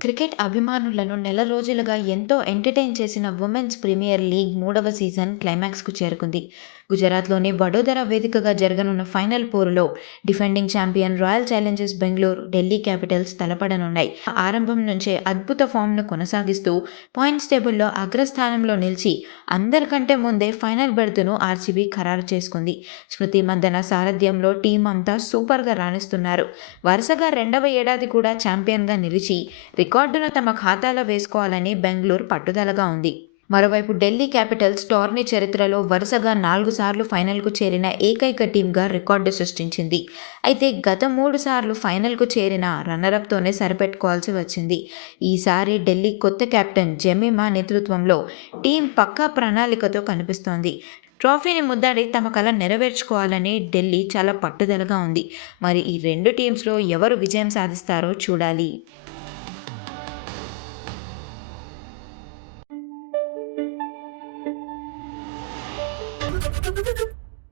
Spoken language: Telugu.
క్రికెట్ అభిమానులను నెల రోజులుగా ఎంతో ఎంటర్‌టైన్ చేసిన ఉమెన్స్ ప్రీమియర్ లీగ్ మూడవ సీజన్ క్లైమాక్స్‌కు చేరుకుంది. గుజరాత్‌లోని వడోదర వేదికగా జరగనున్న ఫైనల్ పోరులో defending champion Royal Challengers Bengaluru, Delhi Capitals తలపడనున్నాయి. ఆరంభం నుంచే అద్భుత ఫామ్‌ను కొనసాగిస్తూ పాయింట్స్ టేబుల్‌లో అగ్రస్థానంలో నిలిచి అందరికంటే ముందే ఫైనల్ బెర్త్‌ను ఆర్సీబీ ఖరారు చేసుకుంది. స్మృతి మందన సారథ్యంలో టీం అంతా సూపర్‌గా రాణిస్తున్నారు. వరుసగా రెండవ ఏడాది కూడా ఛాంపియన్‌గా నిలిచి రికార్డును తమ ఖాతాలో వేసుకోవాలని బెంగళూరు పట్టుదలగా ఉంది. మరోవైపు ఢిల్లీ క్యాపిటల్స్ టోర్నీ చరిత్రలో వరుసగా 4 సార్లు ఫైనల్కు చేరిన ఏకైక టీమ్గా రికార్డు సృష్టించింది. అయితే గత 3 సార్లు ఫైనల్కు చేరిన రన్నరప్తోనే సరిపెట్టుకోవాల్సి వచ్చింది. ఈసారి ఢిల్లీ కొత్త కెప్టెన్ జమీమా నేతృత్వంలో టీం పక్కా ప్రణాళికతో కనిపిస్తోంది. ట్రోఫీని ముద్దాడి తమ కల నెరవేర్చుకోవాలని ఢిల్లీ చాలా పట్టుదలగా ఉంది. మరి ఈ రెండు టీమ్స్లో ఎవరు విజయం సాధిస్తారో చూడాలి.